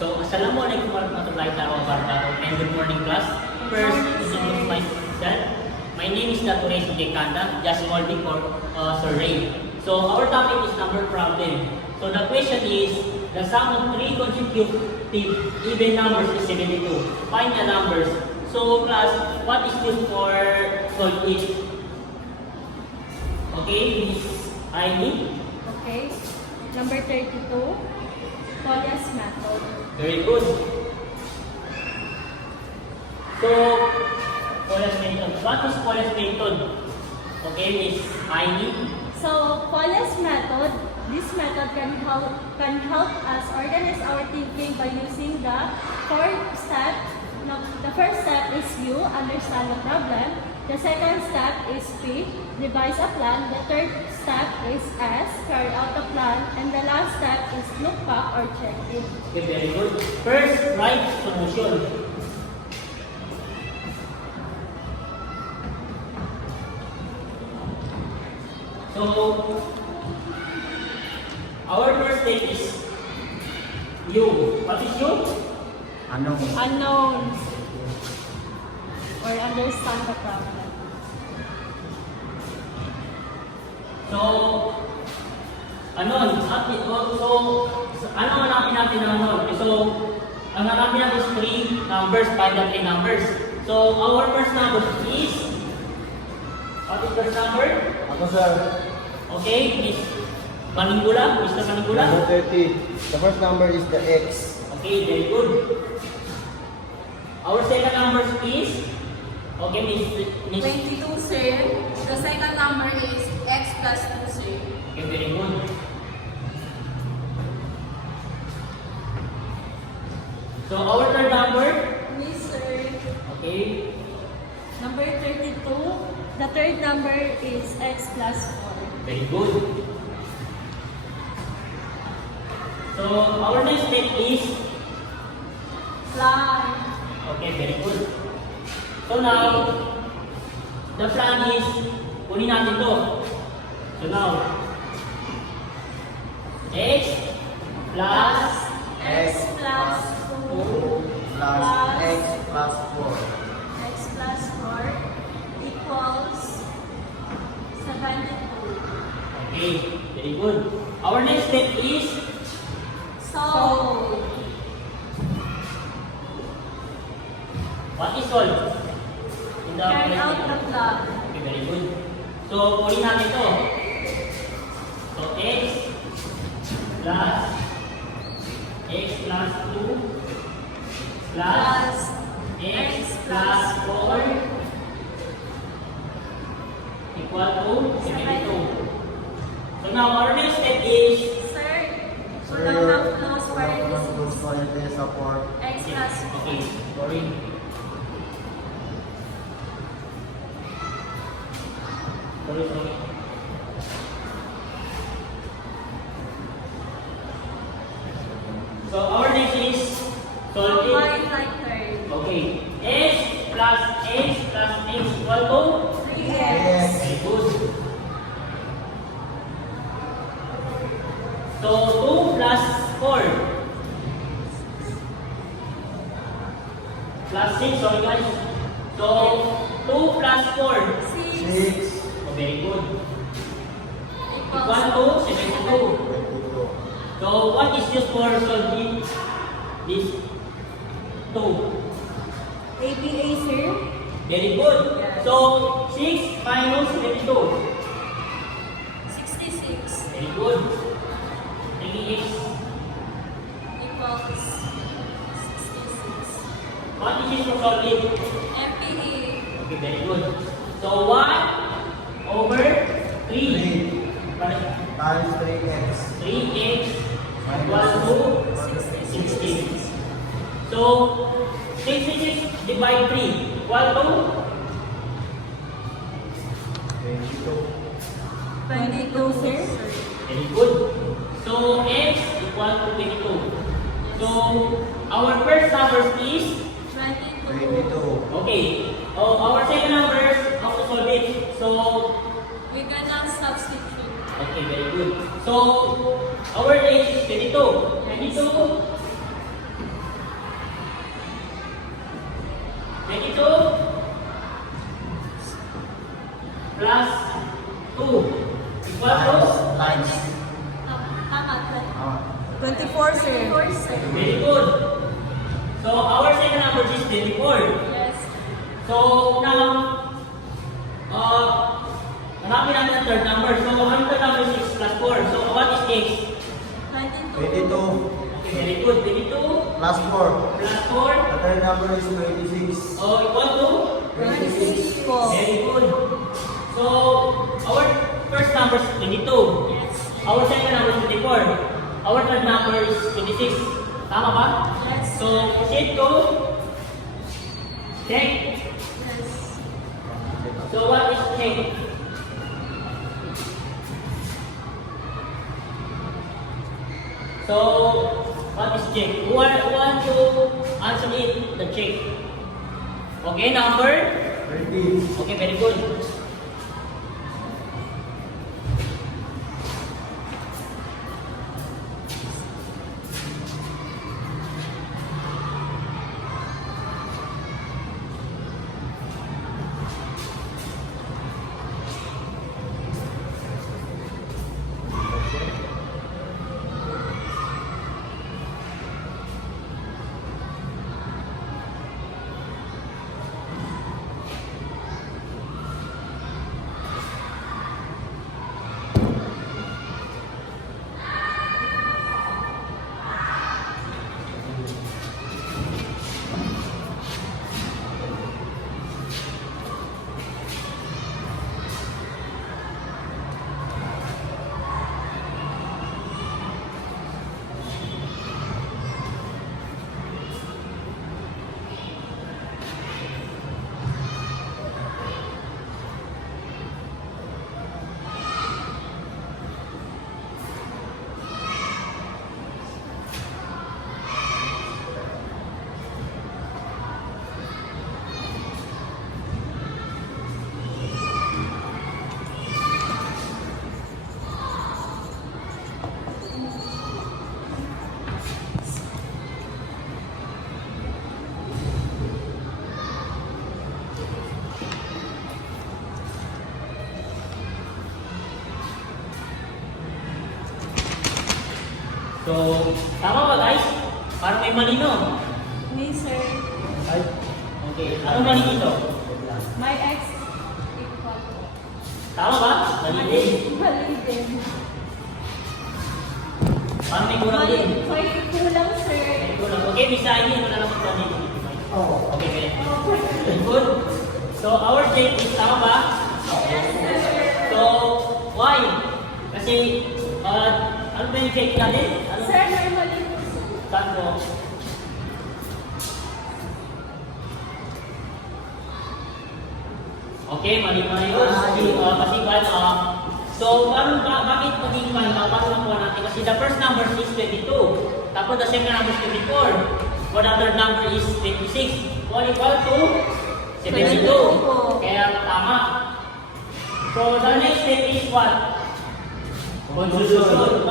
So, Assalamualaikum warahmatullahi wabarakatuh and good morning class. First, introduce myself. My name is Dr. Ray C.J. Kanda, just small before Sir Ray. So, our topic is number problem. So, the question is, the sum of three consecutive even numbers is 72. Find the numbers. So, class, what is used for solve it? Okay, Miss Ivy. Okay. Number 32, Colliers method. Very good. So, Colliers method. What is Colliers method? Okay, Miss Ivy. So, Colliers method, this method can help us organize our thinking by using the four steps. The first step is U, understand the problem. The second step is P, devise a plan. The third step is S, carry out the plan. And the last step is look back or check it. Okay, very good. First, write solution. So, our first step is U. What is U? Unknown. Or understand the problem. So, ano ang hanapin natin ng unknown? So, ang hanapin natin is three numbers, find the three numbers. So, our first number is, what is first number? Ako sir, Okay, Miss Maningula, Mr. Maningula. number 30. The first number is the X. Okay, very good. Our second number is, okay, Miss 22, sir. The second number is x plus 2, sir. Okay, very good. So, our third number, Yes, sir. okay, Number 32, the third number is X plus 4. very good. So, our next step is, Plan. okay, very good. So now, the plan is, kunin natin to. So now, x plus X plus 2 plus X plus 4. X plus 4 equals 72. okay, very good. Our next step is, Solve. what is solve? In the Carry out the plan. okay, very good. So, kunin natin to. So, x plus 2 plus x plus 4 equal to 72. So, now our next step is, Sir, Sir, walang half close close parentheses. parentheses support. X plus 4. okay, sorry. Sorry. So, our next is solve it. Combine like third. Okay. S plus x equal to 3x. very good. So 2 plus 4 plus 6. Sorry guys. So 2 plus 4. 6. Oh, very good. Equal Equals to 72. So what is used for solving this 2? ABA, sir. Very good. Yes. So 6 minus 72. 66 Very good. 3x. equals 66. What is used for solving? MPA. Okay, very good. So 1 over 3 3 times 3X. 3x equal to 66. So 66 divide 3 equal to 22. 22, sir. very good. So x equal to 22. So our first number is 22. okay. Our second number, how to solve it? So We're gonna substitute. okay, very good. So our age is 22. 22 hanapin natin ang third number. So, ang third number is 6 plus 4. So, what is x? 22. 22 Okay, very good. 22 plus 4. plus 4. The third number is 26. Oh, equal to? 26. Po. Very good. So, our first number is 22. Yes. Our second number is 24. Our third number is 26. Tama ba? Yes. So, proceed to check. Yes. So, what is check? So, what is check? Who want to answer it? The check. Okay, number? 30. Okay, very good. So, tama ba guys? Parang may mali no? Me, sir. Okay, anong mali dito? My ex equal to. Tama ba? Mali din. Mali din. Parang may kulang din. May kulang, sir. May kulang. Okay, Miss ID, ano na lang ito din? Oh. Okay, okay. Good. So, our check is tama ba? Yes, sir. So, why? Kasi, ano ba yung check natin? Ano? Sir, normally po, sir. Tatlo. Okay, mali-mali yun. Kasi so, bakit maging mali? Paano nakuha natin? Kasi the first number is 22. Tapos the second number is 24. For the third number is 26. All equal to 72. Kaya tama. So, the next step is what? Constitution.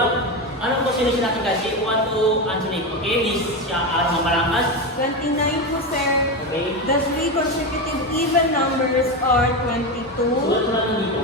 Anong constitution natin kasi? You want to answer it. Okay, Miss Arma Palangas. 29 po, sir. Okay. The three consecutive even numbers are 22. Sulat mo lang dito.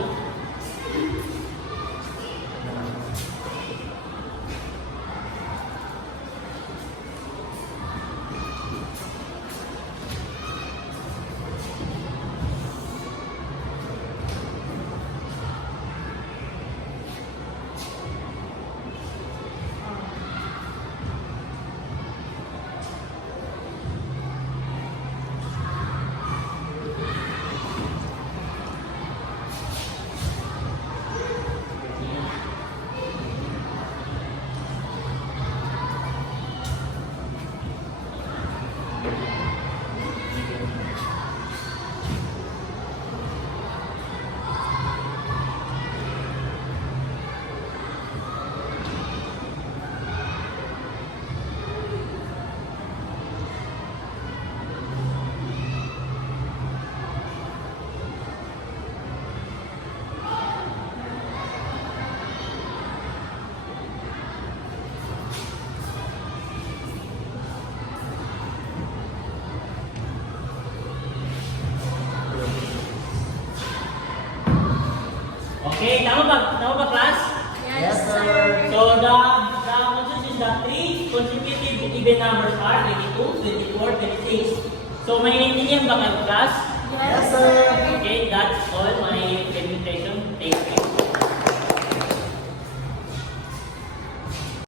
Okay, tama ba class? Yes, sir. So the constitution is the three consecutive even numbers are 22, 24, 26. So may naiintindihan ba kayo class? Yes, sir. Okay, that's all.